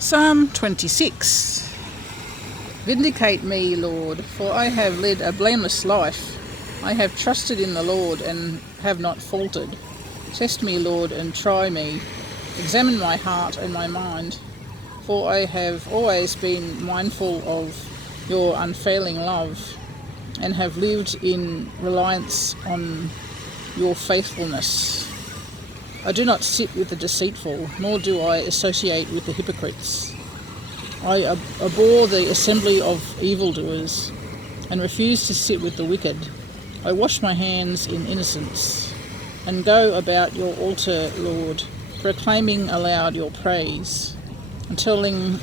Psalm 26. Vindicate me, Lord, for I have led a blameless life. I have trusted in the Lord and have not faltered. Test me, Lord, and try me. Examine my heart and my mind, for I have always been mindful of your unfailing love and have lived in reliance on your faithfulness. I do not sit with the deceitful, nor do I associate with the hypocrites. I abhor the assembly of evildoers and refuse to sit with the wicked. I wash my hands in innocence and go about your altar, Lord, proclaiming aloud your praise and telling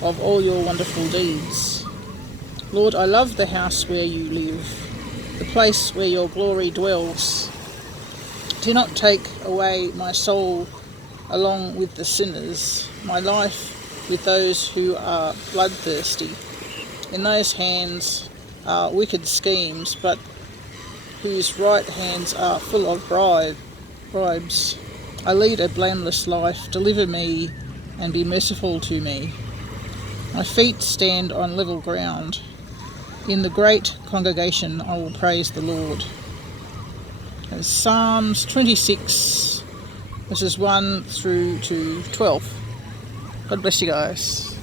of all your wonderful deeds. Lord, I love the house where you live, the place where your glory dwells. Do not take away my soul along with the sinners, my life with those who are bloodthirsty. In those hands are wicked schemes, but whose right hands are full of bribes. I lead a blameless life. Deliver me and be merciful to me. My feet stand on level ground. In the great congregation I will praise the Lord. And Psalms 26, verses 1 through to 12. God bless you guys.